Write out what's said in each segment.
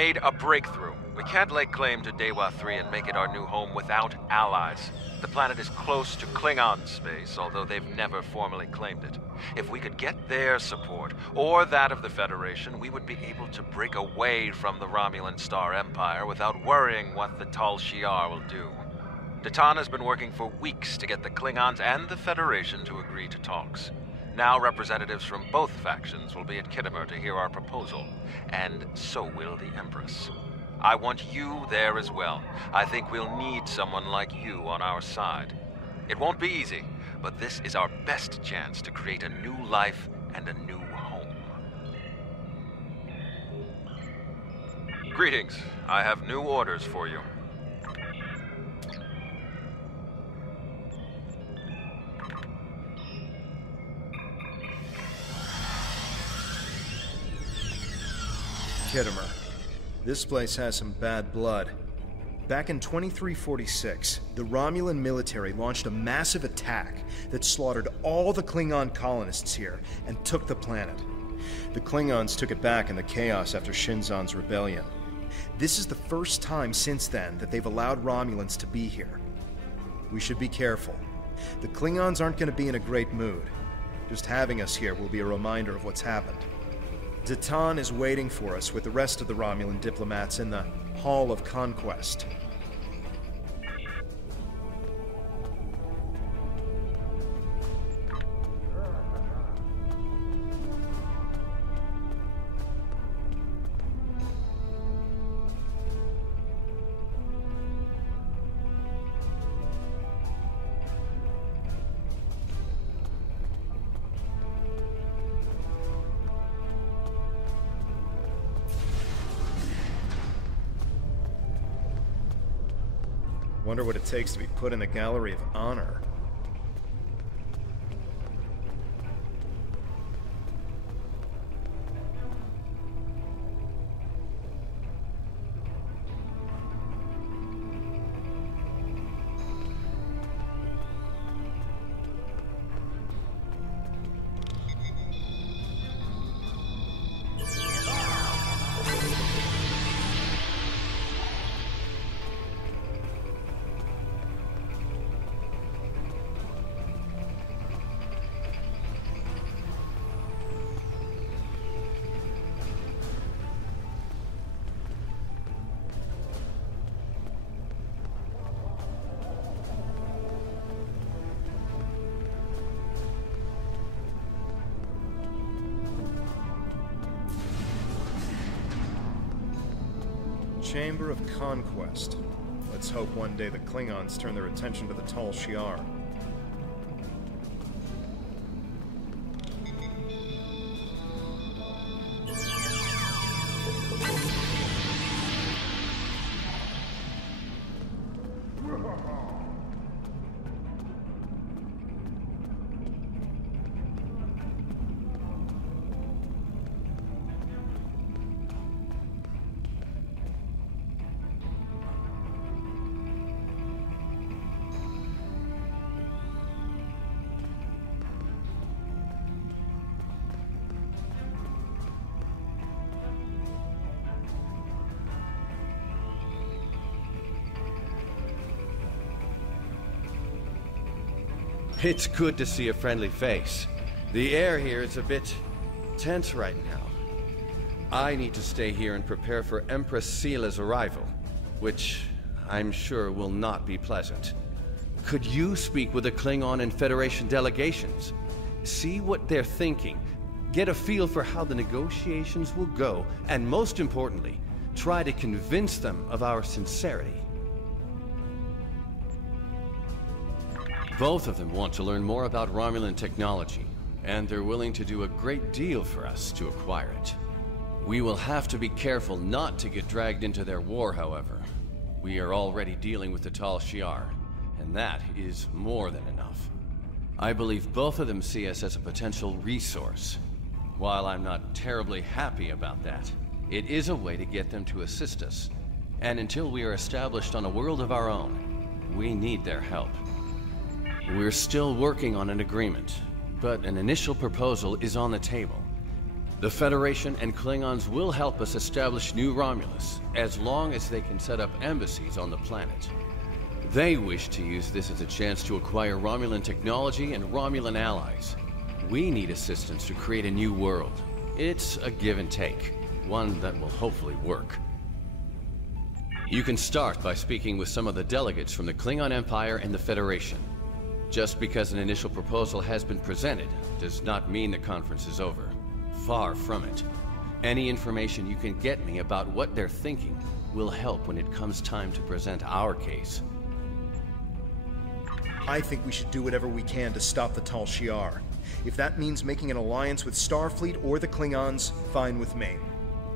made a breakthrough. We can't lay claim to Dewa 3 and make it our new home without allies. The planet is close to Klingon space, although they've never formally claimed it. If we could get their support, or that of the Federation, we would be able to break away from the Romulan Star Empire without worrying what the Tal Shiar will do. Datan has been working for weeks to get the Klingons and the Federation to agree to talks. Now representatives from both factions will be at Kittimer to hear our proposal, and so will the Empress. I want you there as well. I think we'll need someone like you on our side. It won't be easy, but this is our best chance to create a new life and a new home. Greetings. I have new orders for you. Kittimer. This place has some bad blood. Back in 2346, the Romulan military launched a massive attack that slaughtered all the Klingon colonists here and took the planet. The Klingons took it back in the chaos after Shinzon's rebellion. This is the first time since then that they've allowed Romulans to be here. We should be careful. The Klingons aren't going to be in a great mood. Just having us here will be a reminder of what's happened. Datan is waiting for us with the rest of the Romulan diplomats in the Hall of Conquest. Wonder what it takes to be put in the Gallery of Honor. Chamber of Conquest. Let's hope one day the Klingons turn their attention to the Tal Shiar. It's good to see a friendly face. The air here is a bit tense right now. I need to stay here and prepare for Empress Seela's arrival, which I'm sure will not be pleasant. Could you speak with the Klingon and Federation delegations? See what they're thinking, get a feel for how the negotiations will go, and most importantly, try to convince them of our sincerity. Both of them want to learn more about Romulan technology, and they're willing to do a great deal for us to acquire it. We will have to be careful not to get dragged into their war, however. We are already dealing with the Tal Shiar, and that is more than enough. I believe both of them see us as a potential resource. While I'm not terribly happy about that, it is a way to get them to assist us. And until we are established on a world of our own, we need their help. We're still working on an agreement, but an initial proposal is on the table. The Federation and Klingons will help us establish New Romulus, as long as they can set up embassies on the planet. They wish to use this as a chance to acquire Romulan technology and Romulan allies. We need assistance to create a new world. It's a give and take, one that will hopefully work. You can start by speaking with some of the delegates from the Klingon Empire and the Federation. Just because an initial proposal has been presented does not mean the conference is over. Far from it. Any information you can get me about what they're thinking will help when it comes time to present our case. I think we should do whatever we can to stop the Tal Shiar. If that means making an alliance with Starfleet or the Klingons, fine with me.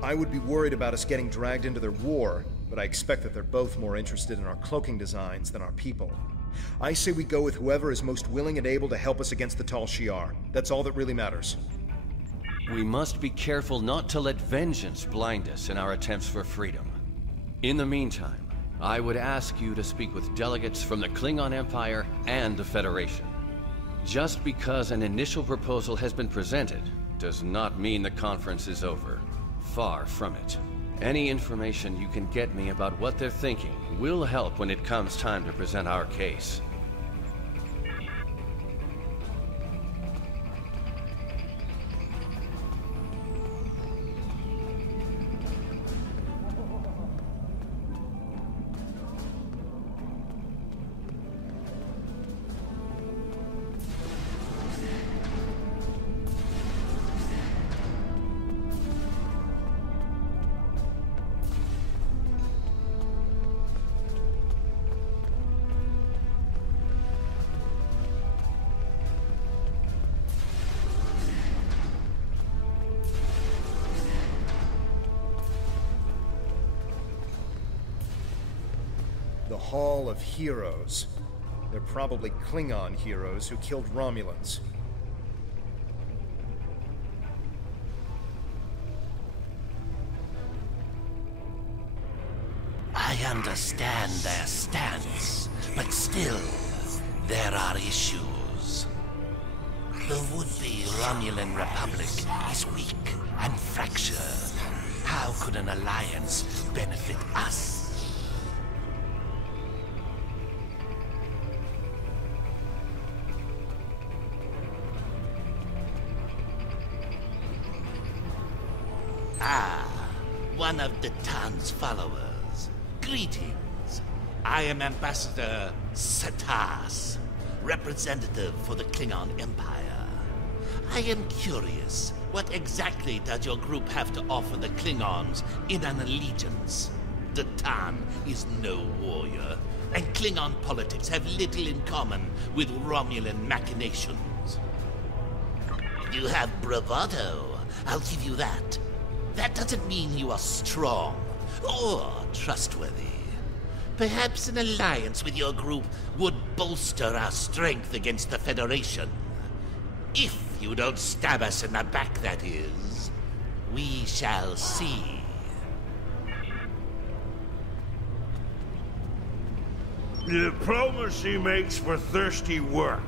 I would be worried about us getting dragged into their war, but I expect that they're both more interested in our cloaking designs than our people. I say we go with whoever is most willing and able to help us against the Tal Shiar. That's all that really matters. We must be careful not to let vengeance blind us in our attempts for freedom. In the meantime, I would ask you to speak with delegates from the Klingon Empire and the Federation. Just because an initial proposal has been presented does not mean the conference is over. Far from it. Any information you can get me about what they're thinking will help when it comes time to present our case. The Hall of Heroes. They're probably Klingon heroes who killed Romulans. I understand their stance, but still, there are issues. The would-be Romulan Republic is weak and fractured. How could an alliance benefit us? One of the Tan's followers. Greetings. I am Ambassador Saeihr, representative for the Klingon Empire. I am curious, what exactly does your group have to offer the Klingons in an allegiance? The Tan is no warrior, and Klingon politics have little in common with Romulan machinations. You have bravado, I'll give you that. That doesn't mean you are strong or trustworthy. Perhaps an alliance with your group would bolster our strength against the Federation. If you don't stab us in the back, that is. We shall see. Diplomacy makes for thirsty work.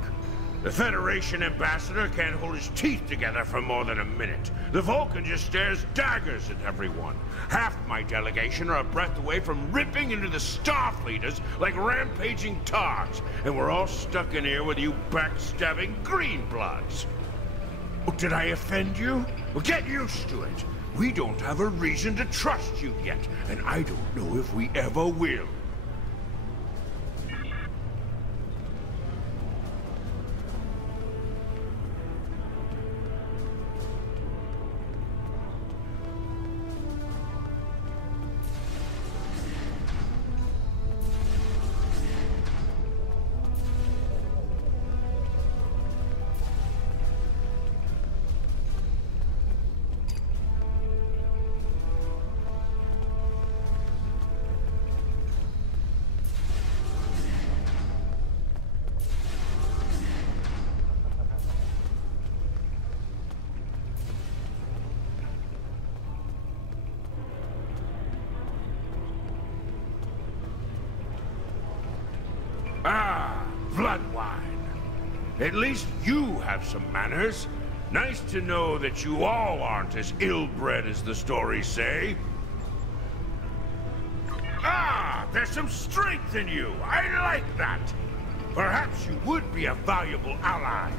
The Federation ambassador can't hold his teeth together for more than a minute. The Vulcan just stares daggers at everyone. Half my delegation are a breath away from ripping into the Starfleeters like rampaging togs, and we're all stuck in here with you backstabbing greenbloods. Oh, did I offend you? Well, get used to it. We don't have a reason to trust you yet, and I don't know if we ever will. Ah, blood wine. At least you have some manners. Nice to know that you all aren't as ill-bred as the stories say. Ah, there's some strength in you. I like that. Perhaps you would be a valuable ally.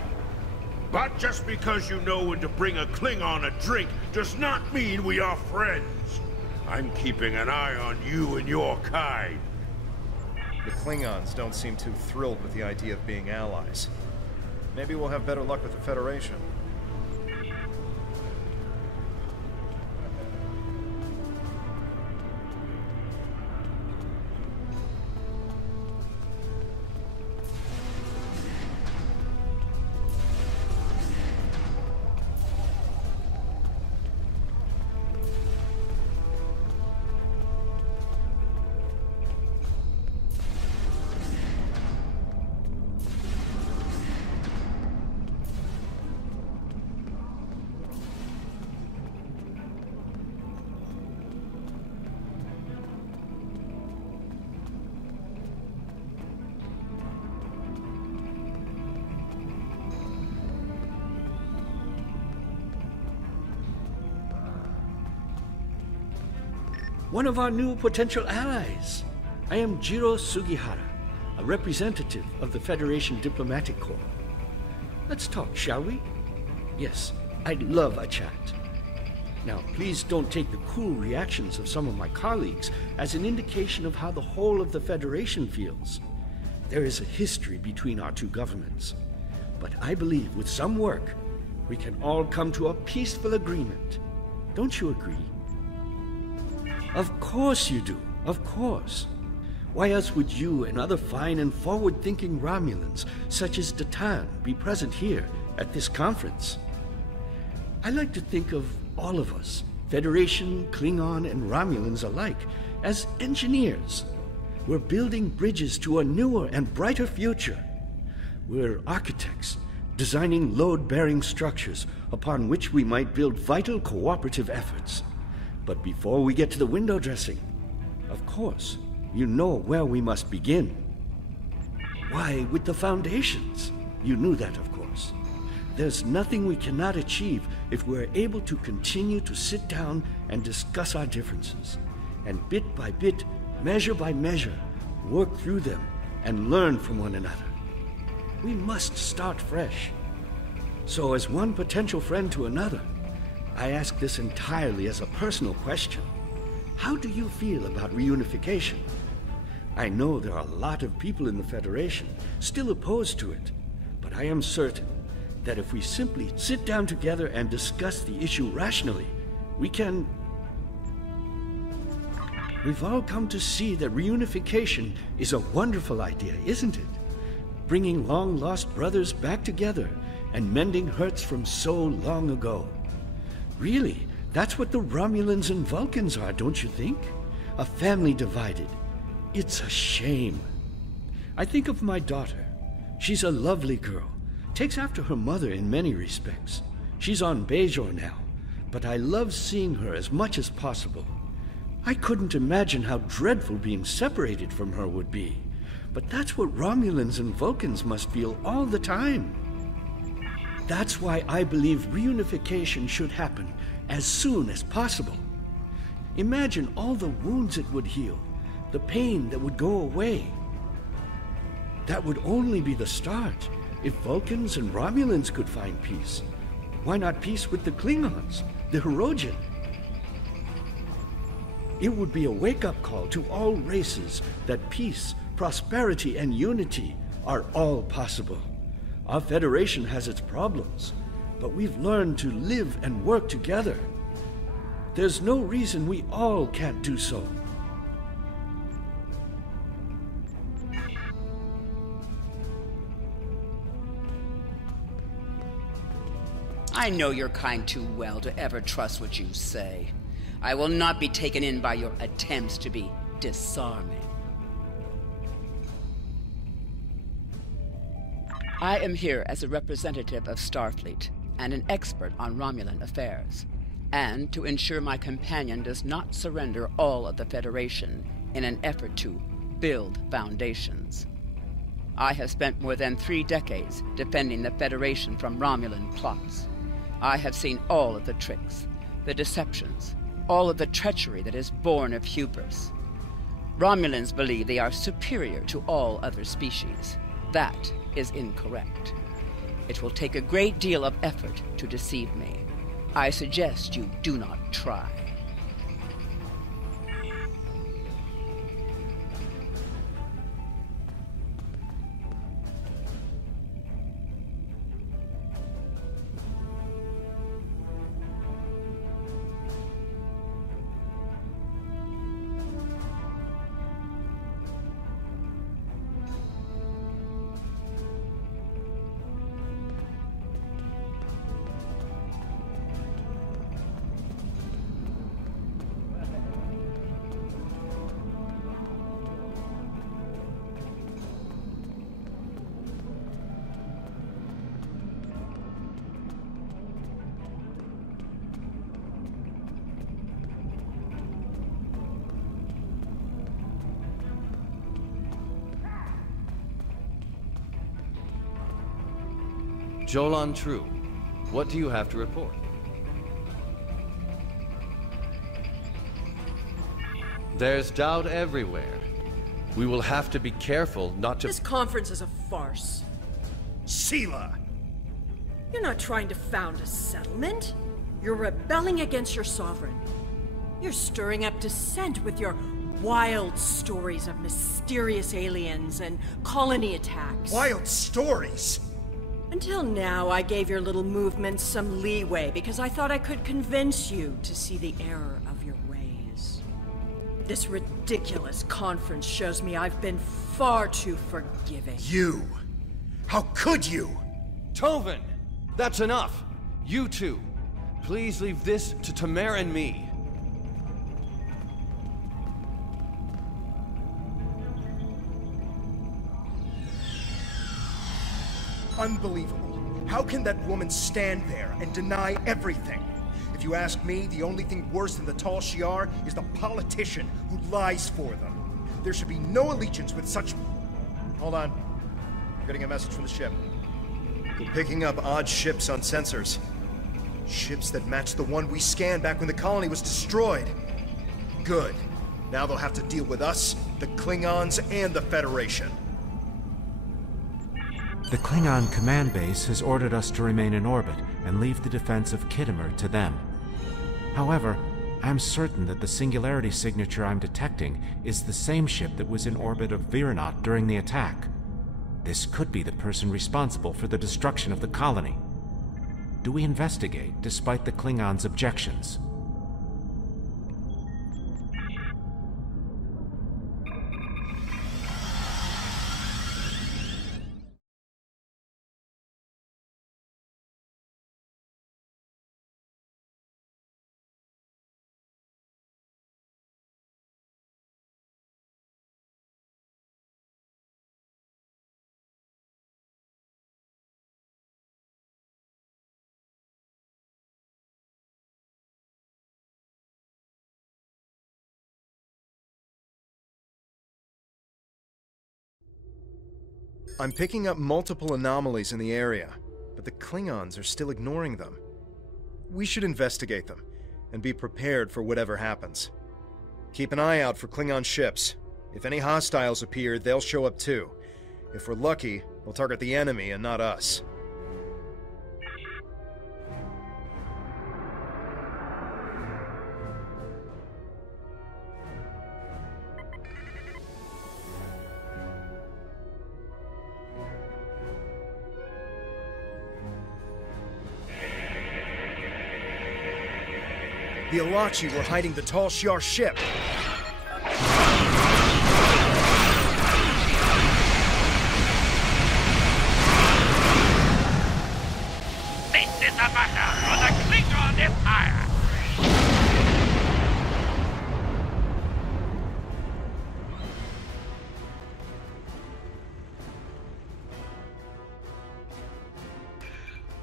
But just because you know when to bring a Klingon a drink does not mean we are friends. I'm keeping an eye on you and your kind. The Klingons don't seem too thrilled with the idea of being allies. Maybe we'll have better luck with the Federation. One of our new potential allies. I am Jiro Sugihara, a representative of the Federation Diplomatic Corps. Let's talk, shall we? Yes, I'd love a chat. Now, please don't take the cool reactions of some of my colleagues as an indication of how the whole of the Federation feels. There is a history between our two governments. But I believe with some work, we can all come to a peaceful agreement. Don't you agree? Of course you do, of course. Why else would you and other fine and forward-thinking Romulans, such as Datan, be present here at this conference? I like to think of all of us, Federation, Klingon, and Romulans alike, as engineers. We're building bridges to a newer and brighter future. We're architects, designing load-bearing structures upon which we might build vital cooperative efforts. But before we get to the window dressing, of course, you know where we must begin. Why, with the foundations. You knew that, of course. There's nothing we cannot achieve if we're able to continue to sit down and discuss our differences, and bit by bit, measure by measure, work through them and learn from one another. We must start fresh. So as one potential friend to another, I ask this entirely as a personal question. How do you feel about reunification? I know there are a lot of people in the Federation still opposed to it, but I am certain that if we simply sit down together and discuss the issue rationally, we can... We've all come to see that reunification is a wonderful idea, isn't it? Bringing long-lost brothers back together and mending hurts from so long ago. Really, that's what the Romulans and Vulcans are, don't you think? A family divided. It's a shame. I think of my daughter. She's a lovely girl. Takes after her mother in many respects. She's on Bajor now, but I love seeing her as much as possible. I couldn't imagine how dreadful being separated from her would be. But that's what Romulans and Vulcans must feel all the time. That's why I believe reunification should happen as soon as possible. Imagine all the wounds it would heal, the pain that would go away. That would only be the start. If Vulcans and Romulans could find peace, why not peace with the Klingons, the Hirogen? It would be a wake-up call to all races that peace, prosperity, and unity are all possible. Our Federation has its problems, but we've learned to live and work together. There's no reason we all can't do so. I know your kind too well to ever trust what you say. I will not be taken in by your attempts to be disarming. I am here as a representative of Starfleet and an expert on Romulan affairs, and to ensure my companion does not surrender all of the Federation in an effort to build foundations. I have spent more than 3 decades defending the Federation from Romulan plots. I have seen all of the tricks, the deceptions, all of the treachery that is born of hubris. Romulans believe they are superior to all other species. That is incorrect. It will take a great deal of effort to deceive me. I suggest you do not try. Jolan True, what do you have to report? There's doubt everywhere. We will have to be careful not to— This conference is a farce. Sela! You're not trying to found a settlement. You're rebelling against your sovereign. You're stirring up dissent with your wild stories of mysterious aliens and colony attacks. Wild stories? Until now, I gave your little movements some leeway because I thought I could convince you to see the error of your ways. This ridiculous conference shows me I've been far too forgiving. You! How could you? Tovin! That's enough! You two, please leave this to Tamer and me. Unbelievable. How can that woman stand there and deny everything? If you ask me, the only thing worse than the Tal Shiar is the politician who lies for them. There should be no allegiance with such— Hold on. I'm getting a message from the ship. We're picking up odd ships on sensors. Ships that match the one we scanned back when the colony was destroyed. Good. Now they'll have to deal with us, the Klingons, and the Federation. The Klingon command base has ordered us to remain in orbit and leave the defense of Khitomer to them. However, I'm certain that the singularity signature I'm detecting is the same ship that was in orbit of Viranot during the attack. This could be the person responsible for the destruction of the colony. Do we investigate despite the Klingons' objections? I'm picking up multiple anomalies in the area, but the Klingons are still ignoring them. We should investigate them, and be prepared for whatever happens. Keep an eye out for Klingon ships. If any hostiles appear, they'll show up too. If we're lucky, they'll target the enemy and not us. The Alachi were hiding the Tal Shiar ship. This is a matter for the Klingon Empire!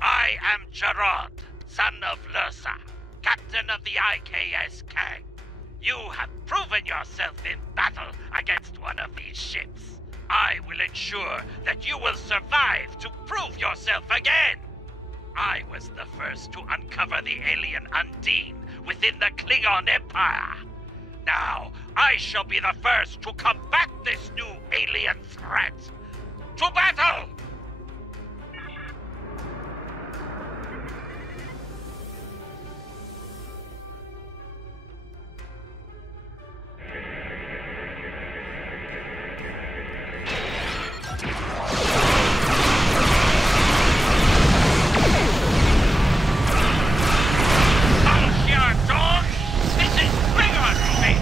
I am Gerard, son of Lursa, captain of the IKS Kang. You have proven yourself in battle against one of these ships. I will ensure that you will survive to prove yourself again. I was the first to uncover the alien Undine within the Klingon Empire. Now, I shall be the first to combat this new alien threat. To battle! Tal Shiar, dog! This is Klingon space!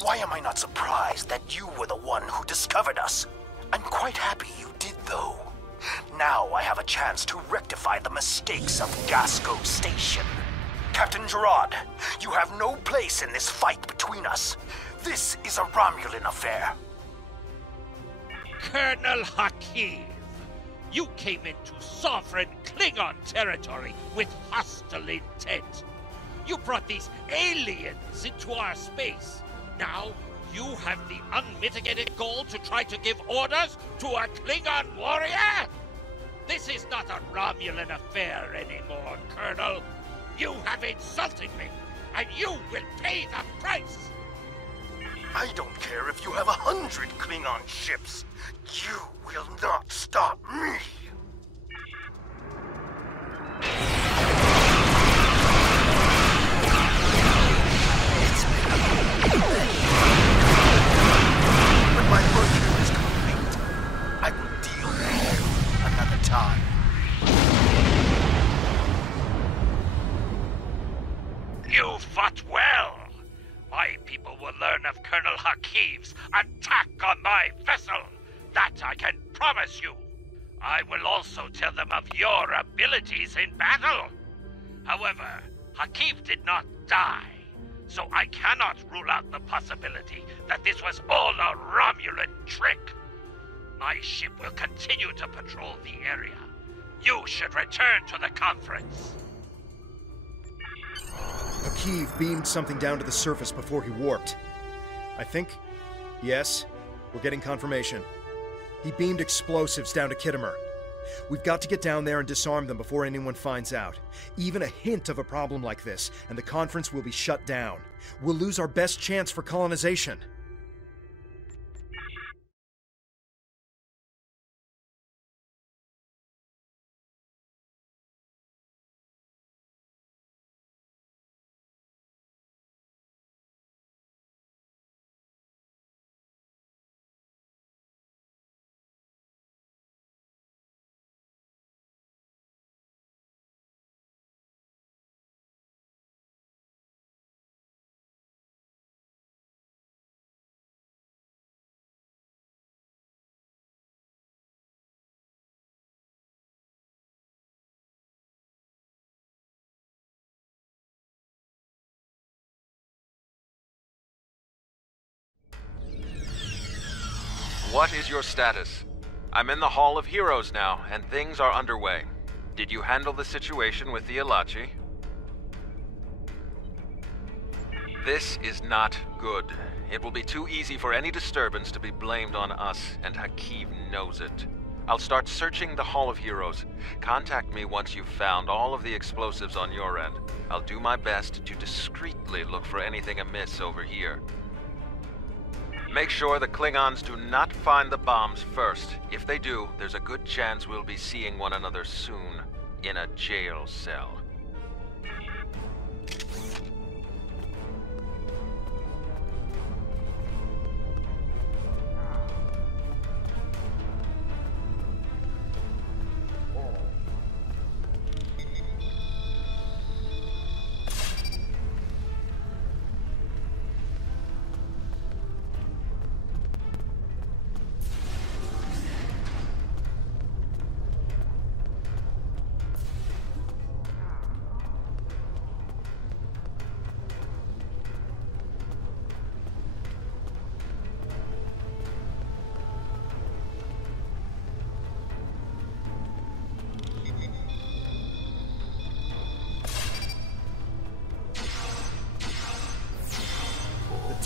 Why am I not surprised that you were the one who discovered us? I'm quite happy you did, though. Now I have a chance to rectify the mistakes of Gasko Station. Captain Gerard, you have no place in this fight between us. This is a Romulan affair. Colonel Hakeem, you came into sovereign Klingon territory with hostile intent. You brought these aliens into our space. Now, you have the unmitigated goal to try to give orders to a Klingon warrior? This is not a Romulan affair anymore, Colonel. You have insulted me, and you will pay the price. I don't care if you have 100 Klingon ships. You will not stop me. When my virtue is complete, I will deal with you another time. You fought well. My people will learn of Colonel Hakeem's attack on my vessel. That I can promise you. I will also tell them of your abilities in battle. However, Hakeem did not die, so I cannot rule out the possibility that this was all a Romulan trick. My ship will continue to patrol the area. You should return to the conference. Hakeem beamed something down to the surface before he warped. I think... yes, we're getting confirmation. He beamed explosives down to Khitomer. We've got to get down there and disarm them before anyone finds out. Even a hint of a problem like this, and the conference will be shut down. We'll lose our best chance for colonization. What is your status? I'm in the Hall of Heroes now, and things are underway. Did you handle the situation with the Ilachi? This is not good. It will be too easy for any disturbance to be blamed on us, and Hakeem knows it. I'll start searching the Hall of Heroes. Contact me once you've found all of the explosives on your end. I'll do my best to discreetly look for anything amiss over here. Make sure the Klingons do not find the bombs first. If they do, there's a good chance we'll be seeing one another soon in a jail cell.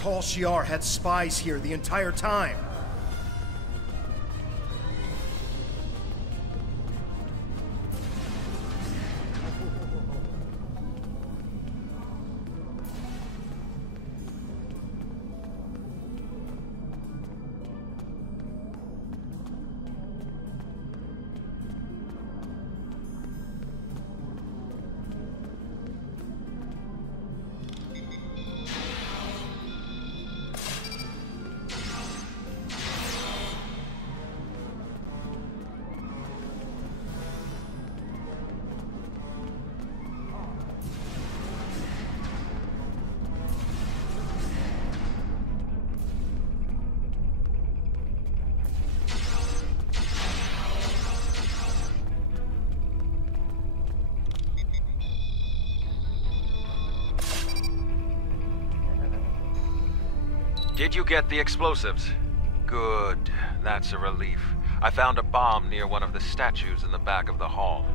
Tal Shiar had spies here the entire time. Did you get the explosives? Good. That's a relief. I found a bomb near one of the statues in the back of the hall.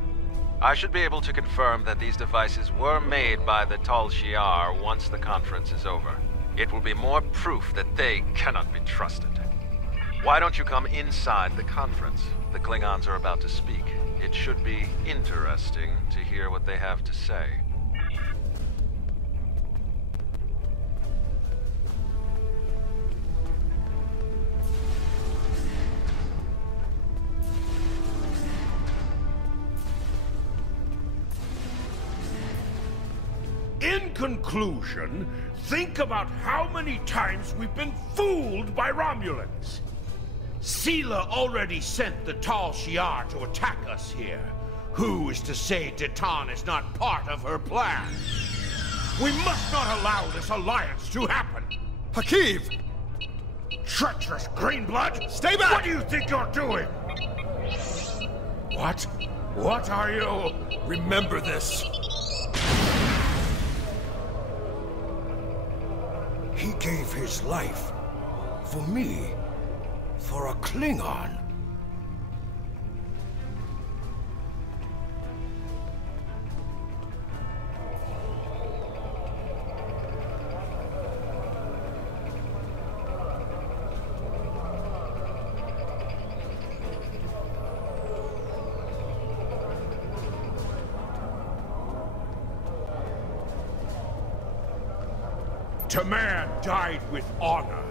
I should be able to confirm that these devices were made by the Tal Shiar once the conference is over. It will be more proof that they cannot be trusted. Why don't you come inside the conference? The Klingons are about to speak. It should be interesting to hear what they have to say. In conclusion, think about how many times we've been fooled by Romulans. Saeihr already sent the Tal Shiar to attack us here. Who is to say Titan is not part of her plan? We must not allow this alliance to happen. Hakiv! Treacherous Greenblood! Stay back! What do you think you're doing? What? What are you? Remember this. He gave his life for me, for a Klingon. Tamer died with honor.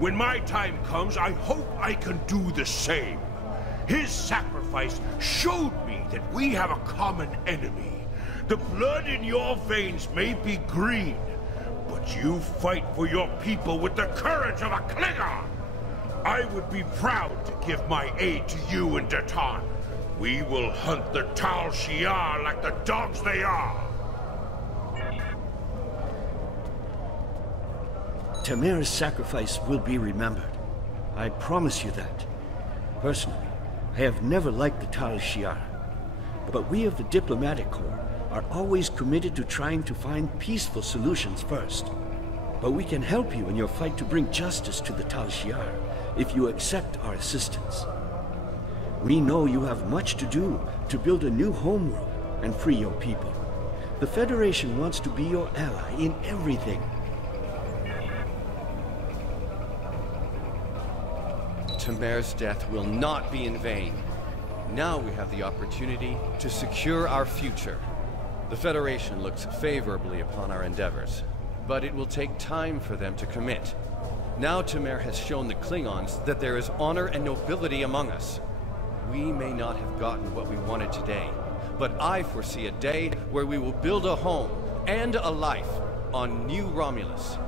When my time comes, I hope I can do the same. His sacrifice showed me that we have a common enemy. The blood in your veins may be green, but you fight for your people with the courage of a Klingon. I would be proud to give my aid to you and Titan. We will hunt the Tal Shiar like the dogs they are. Tamer's sacrifice will be remembered. I promise you that. Personally, I have never liked the Tal Shiar, but we of the Diplomatic Corps are always committed to trying to find peaceful solutions first. But we can help you in your fight to bring justice to the Tal Shiar if you accept our assistance. We know you have much to do to build a new homeworld and free your people. The Federation wants to be your ally in everything. Tamer's death will not be in vain. Now we have the opportunity to secure our future. The Federation looks favorably upon our endeavors, but it will take time for them to commit. Now Tamer has shown the Klingons that there is honor and nobility among us. We may not have gotten what we wanted today, but I foresee a day where we will build a home and a life on New Romulus.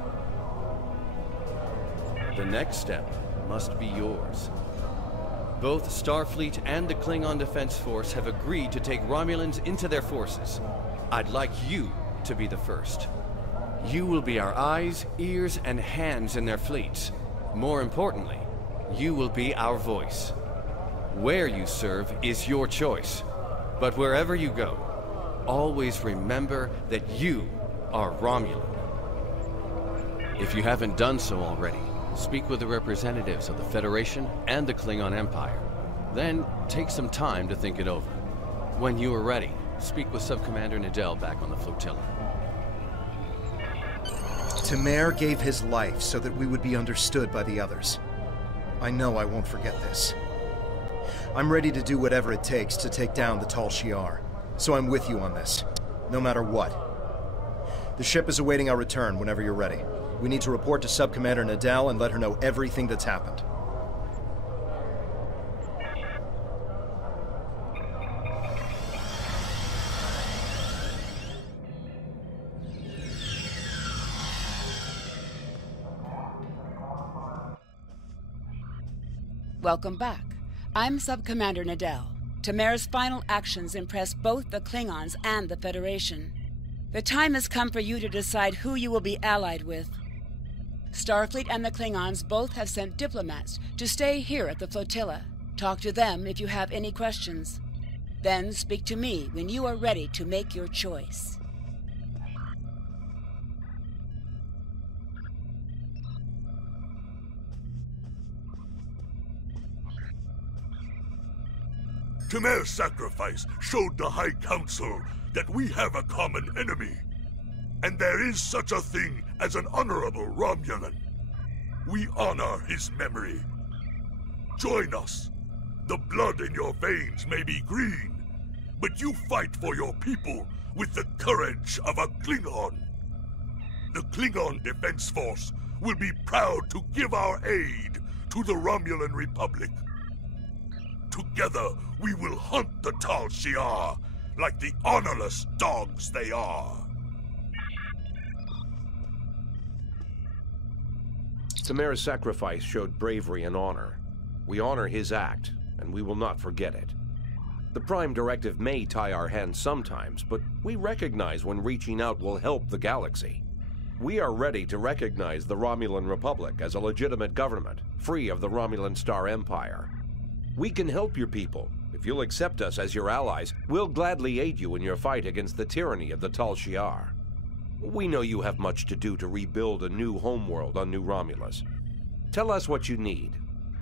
The next step must be yours. Both Starfleet and the Klingon Defense Force have agreed to take Romulans into their forces. I'd like you to be the first. You will be our eyes, ears, and hands in their fleets. More importantly, you will be our voice. Where you serve is your choice. But wherever you go, always remember that you are Romulan. If you haven't done so already, speak with the representatives of the Federation and the Klingon Empire. Then, take some time to think it over. When you are ready, speak with Subcommander Nadell back on the flotilla. Saeihr gave his life so that we would be understood by the others. I know I won't forget this. I'm ready to do whatever it takes to take down the Tal Shiar, so I'm with you on this, no matter what. The ship is awaiting our return whenever you're ready. We need to report to Sub-Commander Nadal and let her know everything that's happened. Welcome back. I'm Sub-Commander Nadal. Saeihr's final actions impressed both the Klingons and the Federation. The time has come for you to decide who you will be allied with. Starfleet and the Klingons both have sent diplomats to stay here at the flotilla. Talk to them if you have any questions. Then speak to me when you are ready to make your choice. Saeihr's sacrifice showed the High Council that we have a common enemy. And there is such a thing as an honorable Romulan. We honor his memory. Join us. The blood in your veins may be green, but you fight for your people with the courage of a Klingon. The Klingon Defense Force will be proud to give our aid to the Romulan Republic. Together, we will hunt the Tal Shiar like the honorless dogs they are. Saeihr's sacrifice showed bravery and honor. We honor his act, and we will not forget it. The Prime Directive may tie our hands sometimes, but we recognize when reaching out will help the galaxy. We are ready to recognize the Romulan Republic as a legitimate government, free of the Romulan Star Empire. We can help your people. If you'll accept us as your allies, we'll gladly aid you in your fight against the tyranny of the Tal Shiar. We know you have much to do to rebuild a new homeworld on New Romulus. Tell us what you need.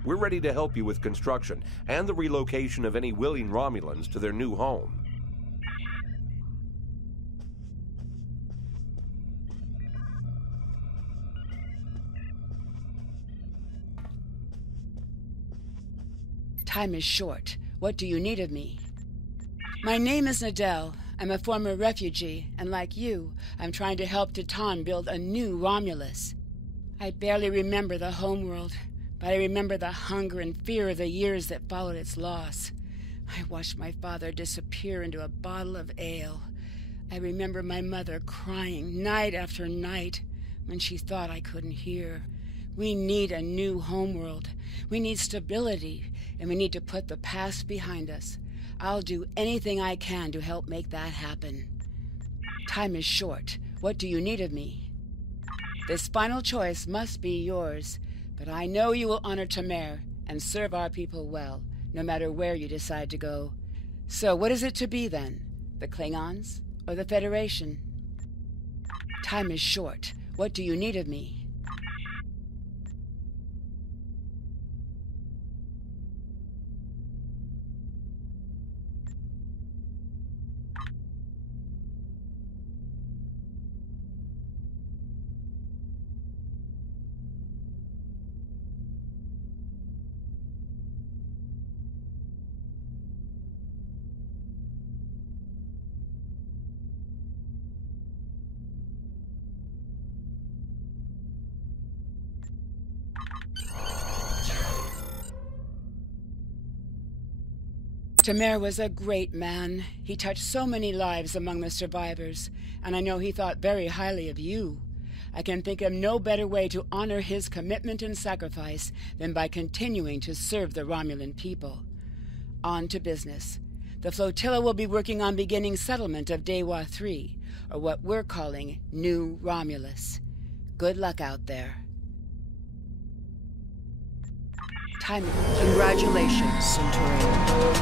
We're ready to help you with construction and the relocation of any willing Romulans to their new home. Time is short. What do you need of me? My name is Nadal. I'm a former refugee, and like you, I'm trying to help Titan build a new Romulus. I barely remember the homeworld, but I remember the hunger and fear of the years that followed its loss. I watched my father disappear into a bottle of ale. I remember my mother crying night after night when she thought I couldn't hear. We need a new homeworld. We need stability, and we need to put the past behind us. I'll do anything I can to help make that happen. Time is short. What do you need of me? This final choice must be yours, but I know you will honor Saeihr and serve our people well, no matter where you decide to go. So what is it to be then? The Klingons or the Federation? Time is short. What do you need of me? Saeihr was a great man. He touched so many lives among the survivors, and I know he thought very highly of you. I can think of no better way to honor his commitment and sacrifice than by continuing to serve the Romulan people. On to business. The flotilla will be working on beginning settlement of Dewa 3, or what we're calling New Romulus. Good luck out there. Congratulations, Centurion.